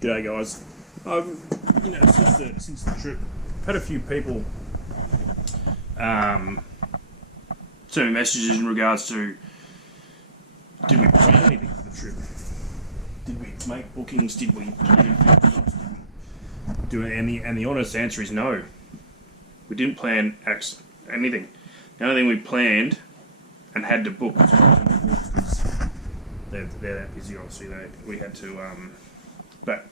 G'day guys. Since the trip, I've had a few people send me messages in regards to did we plan anything for the trip? Did we make bookings? Did we plan for jobs? Did we do any? And the honest answer is no. We didn't plan anything. The only thing we planned and had to book was because they're that busy. Obviously, we had to. But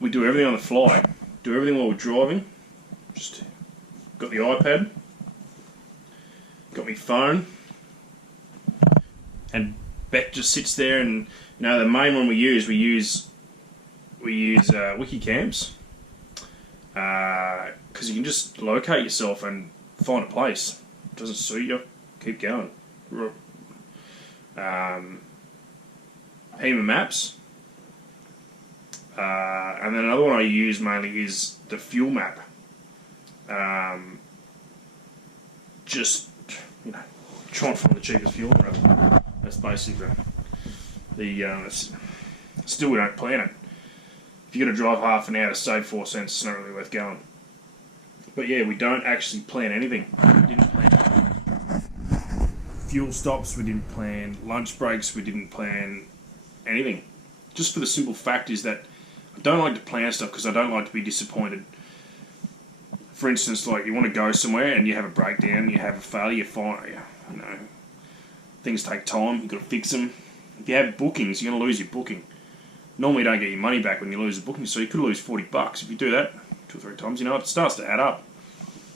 we do everything on the fly. Do everything while we're driving. Just got the iPad, got my phone, and Beck just sits there. And the main one we use Wikicamps because you can just locate yourself and find a place. It doesn't suit you, keep going. HEMA Maps. And then another one I use mainly is the Fuel Map. Just try and find the cheapest fuel route. That's basically still we don't plan it. If you're going to drive half an hour to save 4 cents, it's not really worth going. But yeah, we don't actually plan anything. We didn't plan fuel stops. We didn't plan lunch breaks. We didn't plan anything. Just for the simple fact is that I don't like to plan stuff because I don't like to be disappointed. For instance, like you want to go somewhere and you have a breakdown, you have a failure, things take time, you've got to fix them. If you have bookings, you're going to lose your booking. Normally you don't get your money back when you lose a booking, so you could lose $40. If you do that 2 or 3 times, it starts to add up.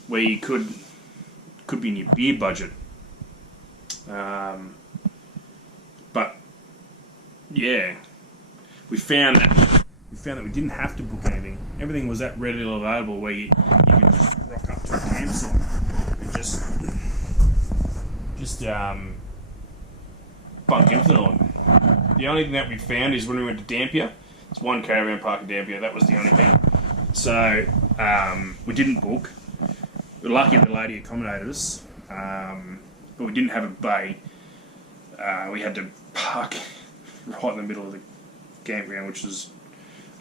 Where you could be in your beer budget. But yeah, we found that we didn't have to book anything. Everything was that readily available where you could just rock up to a campsite and just bunk everything on. The only thing that we found is when we went to Dampier. It's one caravan park in Dampier. That was the only thing. So we didn't book. We were lucky the lady accommodated us, but we didn't have a bay. We had to park right in the middle of the campground, which was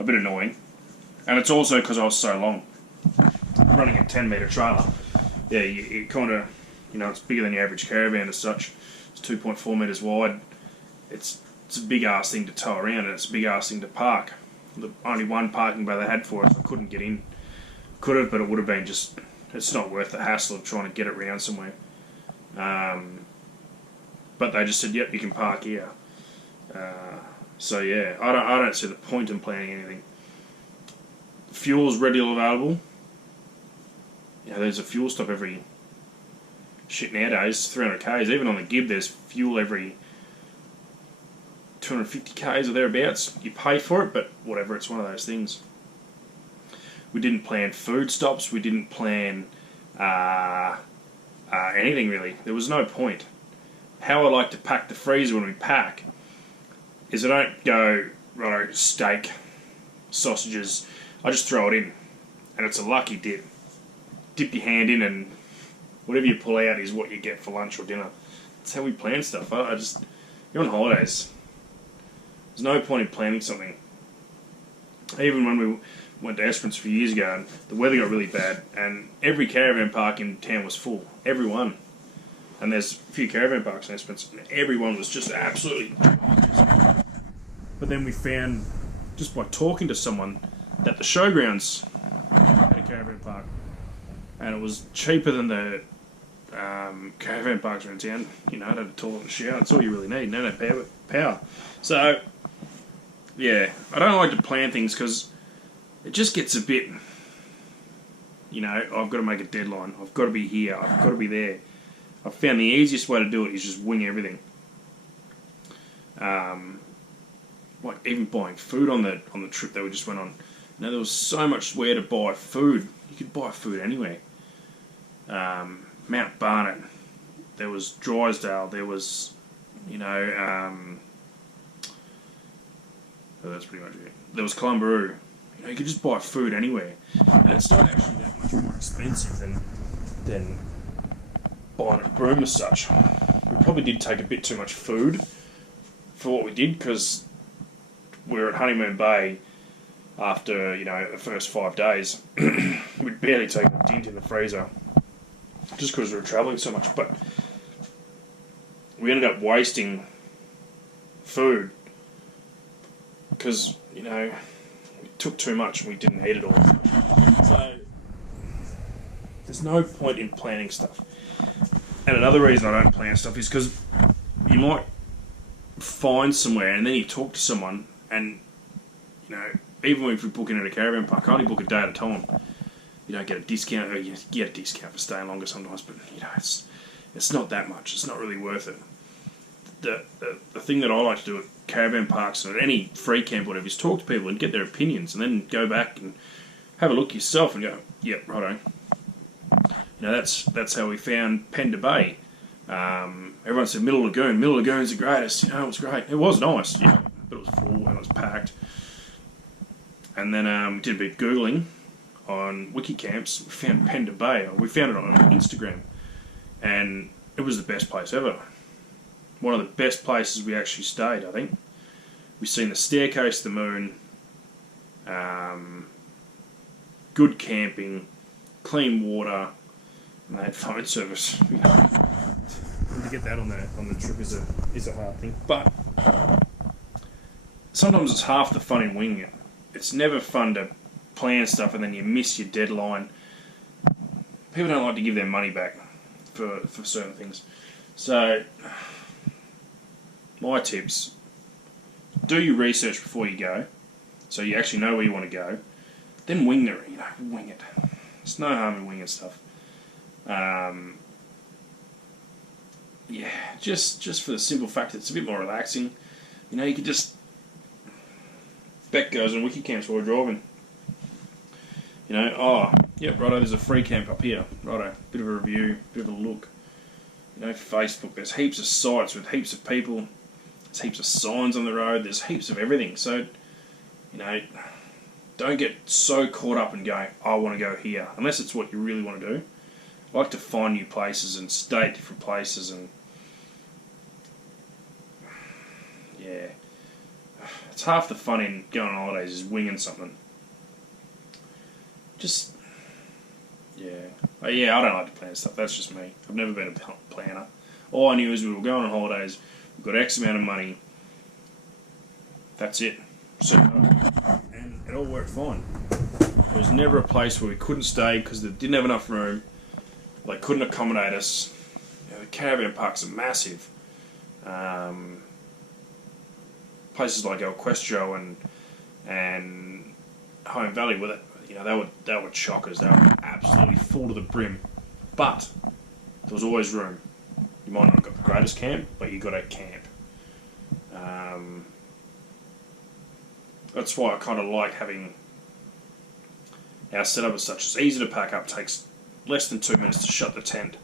a bit annoying. And it's also because I was so long. Running a 10-metre trailer, yeah, it kind of, it's bigger than the average caravan as such. It's 2.4 metres wide. It's a big-ass thing to tow around, and it's a big-ass thing to park. The only one parking bay they had for us, I couldn't get in. Could have, but it would have been just, it's not worth the hassle of trying to get it around somewhere. But they just said, yep, you can park here. So yeah, I don't see the point in planning anything. Fuel's readily available. There's a fuel stop every nowadays 300 k's. Even on the Gib, there's fuel every 250 k's or thereabouts. You pay for it, but whatever. It's one of those things. We didn't plan food stops. We didn't plan anything really. There was no point. How I like to pack the freezer when we pack is I don't go, righto, steak, sausages, I just throw it in. And it's a lucky dip. Dip your hand in and whatever you pull out is what you get for lunch or dinner. That's how we plan stuff. You're on holidays. There's no point in planning something. Even when we went to Esperance a few years ago and the weather got really bad and every caravan park in town was full. Every one. And there's a few caravan parks in Esperance and everyone was just absolutely... But then we found, just by talking to someone, that the showgrounds had a caravan park. And it was cheaper than the caravan parks around town. It had a toilet and shower. That's all you really need. No power. So, yeah, I don't like to plan things because it just gets a bit, I've got to make a deadline. I've got to be here. I've got to be there. I've found the easiest way to do it is just wing everything. Like even buying food on the trip that we just went on. There was so much where to buy food. You could buy food anywhere. Mount Barnett. There was Drysdale. There was, that's pretty much it. There was Clumbaroo. You could just buy food anywhere. And it's not actually that much more expensive than buying a Broome as such. We probably did take a bit too much food for what we did because we were at Honeymoon Bay after, the first 5 days. We'd barely taken a dint in the freezer just because we were travelling so much. But we ended up wasting food because, we took too much and we didn't eat it all. So there's no point in planning stuff. And another reason I don't plan stuff is because you might find somewhere and then you talk to someone and, even if you book in at a caravan park, I only book a day at a time. You don't get a discount, or you get a discount for staying longer sometimes, but, it's not that much. It's not really worth it. The thing that I like to do at caravan parks and at any free camp or whatever is talk to people and get their opinions and then go back and have a look yourself and go, yep, righto. That's how we found Pender Bay. Everyone said Middle Lagoon's the greatest. It was great. It was nice, but it was full and it was packed. And then we did a bit of Googling on Wikicamps. We found Pender Bay. We found it on Instagram. And it was the best place ever. One of the best places we actually stayed, I think. We've seen the staircase to the moon. Good camping. Clean water. And they had phone service. To get that on the trip is a hard thing. But sometimes it's half the fun in winging it. It's never fun to plan stuff and then you miss your deadline. People don't like to give their money back for certain things. So, my tips, do your research before you go, so you actually know where you want to go. Then wing it. There's no harm in winging stuff. Just for the simple fact that it's a bit more relaxing. You could just... Beck goes on Wikicamps while we're driving. Yep, righto, there's a free camp up here. Righto, bit of a review, bit of a look. Facebook, there's heaps of sites with heaps of people. There's heaps of signs on the road. There's heaps of everything. So, don't get so caught up in going, I want to go here. Unless it's what you really want to do. I like to find new places and stay at different places and... Yeah. It's half the fun in going on holidays is winging something. I don't like to plan stuff. That's just me. I've never been a planner. All I knew is we were going on holidays, we've got X amount of money. That's it. So, and it all worked fine. There was never a place where we couldn't stay because they didn't have enough room. They couldn't accommodate us. The caravan parks are massive. Places like El Questro and Home Valley with it, they were chockers. They were absolutely full to the brim. But there was always room. You might not have got the greatest camp, but you got a camp. That's why I kind of like having our setup as such. It's easy to pack up. Takes less than 2 minutes to shut the tent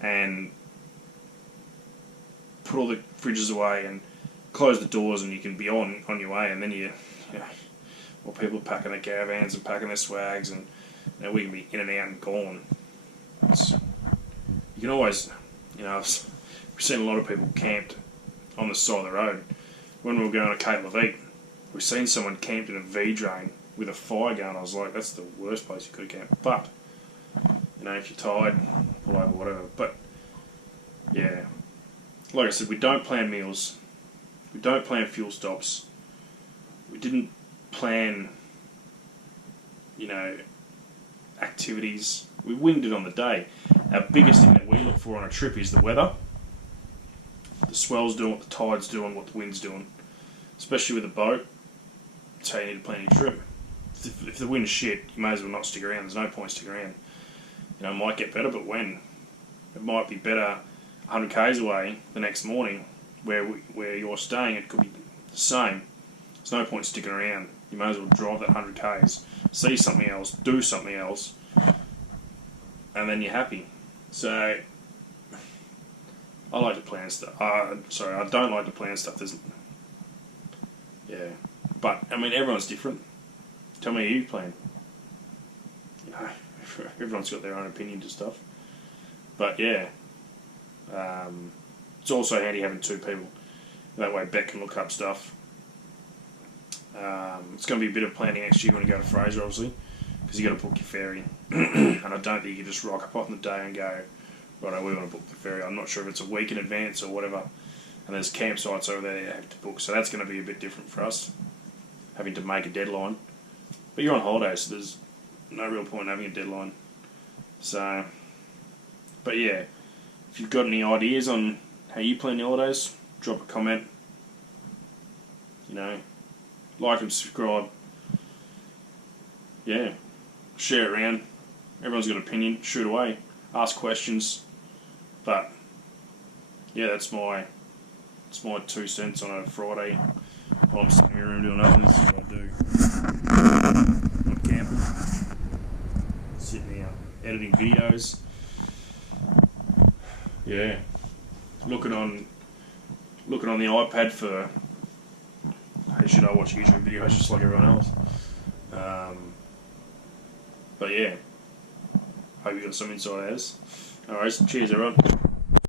and put all the fridges away and close the doors, and you can be on your way. And then well, people are packing their caravans and packing their swags, and we can be in and out and gone. You can always, we've seen a lot of people camped on the side of the road. When we were going to Cape Leveque, we've seen someone camped in a V drain with a fire going. I was like, that's the worst place you could camp. But if you're tired, pull over, whatever. But yeah, like I said, we don't plan meals. We don't plan fuel stops. We didn't plan, activities. We winged it on the day. Our biggest thing that we look for on a trip is the weather. The swell's doing what the tide's doing, what the wind's doing. Especially with a boat. That's how you need to plan your trip. If the wind's shit, you may as well not stick around. There's no point sticking around. It might get better, but when? It might be better 100 k's away the next morning where you're staying. It could be the same. There's no point sticking around. You may as well drive that 100 k's, see something else, do something else, and then you're happy. So, I like to plan stuff. I don't like to plan stuff. But everyone's different. Tell me how you plan. Everyone's got their own opinion to stuff. But yeah, it's also handy having two people. That way Beck can look up stuff. It's going to be a bit of planning next year when you go to Fraser, obviously, because you got to book your ferry. And I don't think you can just rock up on the day and go, right, we want to book the ferry. I'm not sure if it's a week in advance or whatever. And there's campsites over there you have to book, so that's going to be a bit different for us, having to make a deadline. But you're on holiday, so there's no real point in having a deadline. So, but yeah, if you've got any ideas on how you plan your holidays, drop a comment. You know, like and subscribe. Yeah, share it around. Everyone's got an opinion. Shoot away. Ask questions. But yeah, that's my 2 cents on a Friday while I'm sitting in my room doing nothing. This is what I do. I'm camping, sitting here editing videos. Yeah, looking on the iPad for, hey, should I watch YouTube videos just like everyone else? But yeah, hope you got some insight as. Alright, cheers everyone.